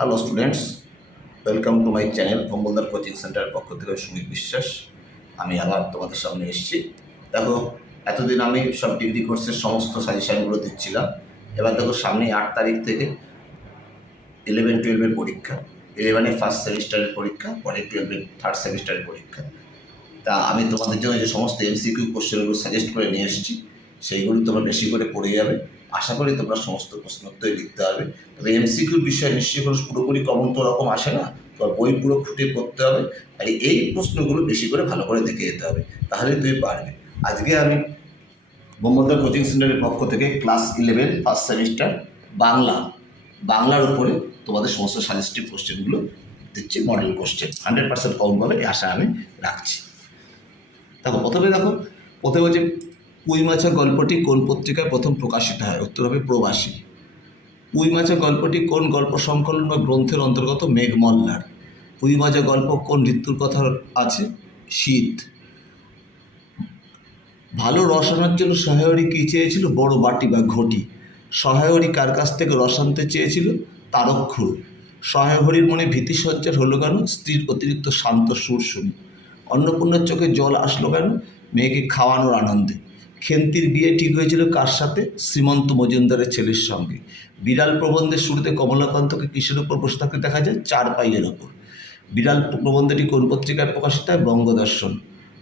Hello students, welcome to my channel মঙ্গলদার coaching সেন্টারের পক্ষ থেকে সুমিত বিশ্বাস। আমি আবার তোমাদের সামনে এসেছি। দেখো, এতদিন আমি সব ডিগ্রি কোর্সের সমস্ত সাজেশানগুলো দিচ্ছিলাম। এবার দেখো, সামনে 8 তারিখ থেকে 11-12-এর পরীক্ষা, 11-এর ফার্স্ট সেমিস্টারের পরীক্ষা, পরে 12-এর থার্ড সেমিস্টারের পরীক্ষা। তা আমি তোমাদের জন্য যে সমস্ত এমসিকিউ কোশ্চেনগুলো সাজেস্ট করে নিয়ে এসেছি, সেইগুলো তোমরা বেশি করে পড়ে যাবে। আশা করি তোমরা সমস্ত প্রশ্ন উত্তরই লিখতে পারবে। তবে এমসিকিউর বিষয়ে নিশ্চয়ই কোনো পুরোপুরি কমন তো ওরকম আসে না, তোমার বই পুরো খুঁটে পড়তে হবে। আর এই প্রশ্নগুলো বেশি করে ভালো করে দেখে যেতে হবে, তাহলে তুমি পারবে। আজকে আমি মঙ্গলদার কোচিং সেন্টারের পক্ষ থেকে ক্লাস 11 ফার্স্ট সেমিস্টার বাংলার উপরে তোমাদের সমস্ত সাজেস্টিভ কোশ্চেনগুলো দিচ্ছি। মডেল কোশ্চেন 100% কমন পাবে এই আশা আমি রাখছি। প্রথমে বলছে পুঁইমাছা গল্পটি কোন পত্রিকায় প্রথম প্রকাশিত হয়? উত্তর হবে প্রবাসী। পুঁইমাছা গল্পটি কোন গল্প সংকলন বা গ্রন্থের অন্তর্গত? মেঘমল্লার। পুঁইমাছা গল্প কোন ঋতুর কথা আছে? শীত। ভালো রস আনার জন্য সহায়রী কী চেয়েছিল? বড় বাটি বা ঘটি। সহায়রী কার কাছ থেকে রস আনতে চেয়েছিল? তারকখ্রুর। সহায়হরির মনে ভীতি সঞ্চার হলো কেন? স্ত্রীর অতিরিক্ত শান্ত সুর শুনে। অন্নপূর্ণার চোখে জল আসলো কেন? মেয়েকে খাওয়ানোর আনন্দে। খেন্তির বিয়ে ঠিক হয়েছিল কার সাথে? শ্রীমন্ত মজুমদারের ছেলের সঙ্গে। বিড়াল প্রবন্ধের শুরুতে কমলাকান্তকে কিসের উপর বসে থাকতে দেখা যায়? চারপাইয়ের ওপর। বিড়াল প্রবন্ধটি কোন পত্রিকায় প্রকাশিত হয়? বঙ্গদর্শন।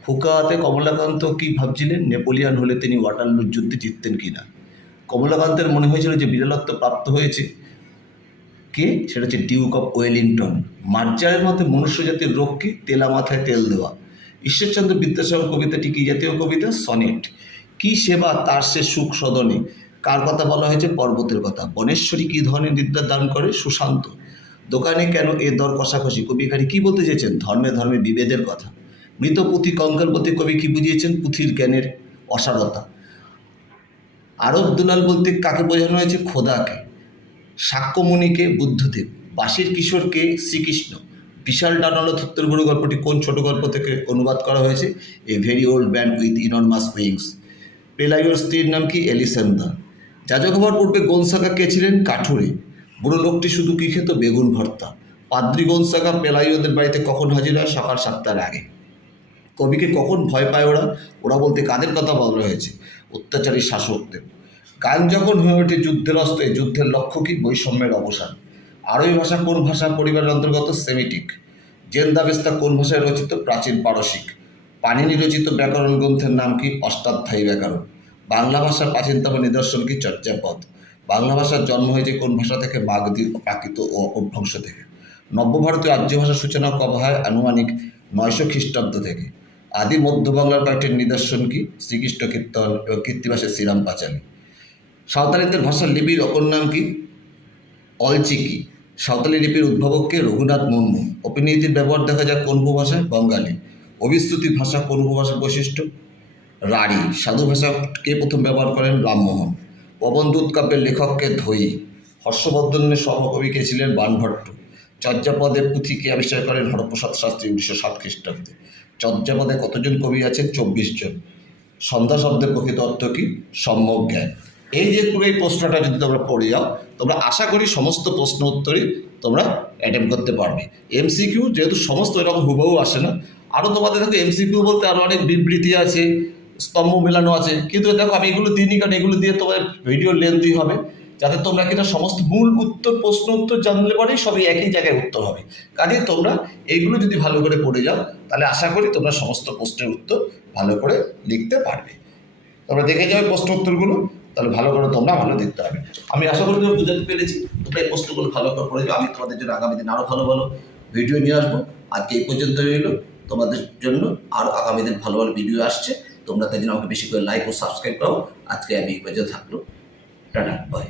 হুকাহাতে কমলাকান্ত কী ভাবছিলেন? নেপোলিয়ান হলে তিনি ওয়াটারলুর যুদ্ধে জিততেন কিনা। কমলাকান্তের মনে হয়েছিল যে বিড়ালত্ব প্রাপ্ত হয়েছে কে? সেটা হচ্ছে ডিউক অফ ওয়েলিংটন। মার্জারের মতে মনুষ্য জাতির রোগ কি? তেলা মাথায় তেল দেওয়া। ঈশ্বরচন্দ্র বিদ্যাসাগর কবিতাটি কী জাতীয় কবিতা? সনেট। কি সেবা তার সে সুখ সদনে? কার কথা বলা হয়েছে? পর্বতের কথা। বনেশ্বরী কী ধরনের বিদ্যা দান করে? সুশান্ত। দোকানে কেন এ দর কষাকষি? কবি এখানে কী বলতে চেয়েছেন? ধর্মে ধর্মে বিভেদের কথা। মৃত পুঁথি কঙ্কালপতি কবি কী বুঝিয়েছেন? পুঁথির জ্ঞানের অসারতা। আরব দুলাল বলতে কাকে বোঝানো হয়েছে? খোদাকে। শাক্যমুনিকে? বুদ্ধদেব। বাঁশির কিশোরকে? শ্রীকৃষ্ণ। বিশাল ডানাওয়ালা ধুত্তরগুরু গল্পটি কোন ছোট গল্প থেকে অনুবাদ করা হয়েছে? A very old band with enormous wings. পেলাইওর স্ত্রীর নাম কি? এলিসেন্দা। যাজক হওয়ার পূর্বে গোনসাকা কে ছিলেন? কাঠুরে। বুড়ো লোকটি শুধু কী খেত? বেগুন ভর্তা। পাদ্রি গোনসাকা পেলাইওদের বাড়িতে কখন হাজির হয়? সকাল 7টার আগে। কবিকে কখন ভয় পায় ওরা? ওরা বলতে কাদের কথা বলা হয়েছে? অত্যাচারী শাসকদের। গান যখন হয়ে ওঠে যুদ্ধের অস্ত্রে, যুদ্ধের লক্ষ্য কি? বৈষম্যের অবসান। আরবি ভাষা কোন ভাষা পরিবারের অন্তর্গত? সেমিটিক। জেন্দাবেস্তা কোন ভাষায় রচিত? প্রাচীন পারসিক। পাণিনি রচিত ব্যাকরণ গ্রন্থের নাম কি? অষ্টাধ্যায়ী ব্যাকরণ। বাংলা ভাষার প্রাচীনতম নিদর্শন কি? চর্যাপদ। বাংলা ভাষার জন্ম হয়েছে কোন ভাষা থেকে? মাগধী প্রাকৃত ও অপভ্রংশ থেকে। নব্যভারতীয় আর্য ভাষার সূচনা কবে হয়? আনুমানিক 900 খ্রিস্টাব্দ থেকে। আদি মধ্য বাংলার কয়েকটি নিদর্শন কি? শ্রীকৃষ্ণ কীর্তন এবং কীর্তিবাসের শ্রীরাম পাঁচালী। সাঁওতালিদের ভাষার লিপির অপর নাম কি? অলচিকি। সাঁওতালি লিপির উদ্ভাবককে? রঘুনাথ মুর্মু। অপিনীতির ব্যবহার দেখা যায় কোন উপভাষায়? বঙ্গালী। অভিশ্রুতির ভাষা কোন উপভাষার বৈশিষ্ট্য? রাঢ়ী। সাধু ভাষা কে প্রথম ব্যবহার করেন? রামমোহন। পবনদূত কাব্যের লেখককে? ধয়ী। হর্ষবর্ধনের সহকবি কে ছিলেন? বাণভট্ট। চর্যাপদে পুঁথি কে আবিষ্কার করেন? হরপ্রসাদ শাস্ত্রী 1907 খ্রিস্টাব্দে। চর্যাপদে কতজন কবি আছেন? 24 জন। সন্ধ্যা শব্দের প্রকৃত অর্থ কি? সম্যক জ্ঞান। এই যে পুরো এই প্রশ্নটা যদি তোমরা পড়ে যাও, তোমরা আশা করি সমস্ত প্রশ্ন উত্তরই তোমরা অ্যাটেম্প করতে পারবে। এমসিকিউ যেহেতু সমস্ত এরকম হুবহু আসে না, আরও তোমাদের দেখো এমসিকিউ বলতে আরও অনেক বিবৃতি আছে, স্তম্ভ মেলানো আছে, কিন্তু দেখো আমি এগুলো দিইনি, কারণ এগুলো দিয়ে তোমার ভিডিও লেন্থি হবে, যাতে তোমরা কিনা সমস্ত মূল উত্তর প্রশ্ন উত্তর জানলে পরেই সবই একই জায়গায় উত্তর হবে। কাজে তোমরা এইগুলো যদি ভালো করে পড়ে যাও, তাহলে আশা করি তোমরা সমস্ত প্রশ্নের উত্তর ভালো করে লিখতে পারবে। তোমরা দেখে যাবে প্রশ্ন উত্তরগুলো, তাহলে ভালো করে তোমরা ভালো দেখতে হবে। আমি আশা করি তোমরা বুঝাতে পেরেছি। তোমরা এই প্রশ্নগুলো ভালো করে পড়ে যাও। আমি তোমাদের জন্য আগামী দিন আরও ভালো ভালো ভিডিও নিয়ে আসবো। আজকে এই পর্যন্ত রইল। তোমাদের জন্য আরও আগামী দিন ভালো ভালো ভিডিও আসছে। তোমরা তাই জন্য আমাকে বেশি করে লাইক ও সাবস্ক্রাইব করো। আজকে আমি এই পর্যন্ত থাকলো। Tata, by.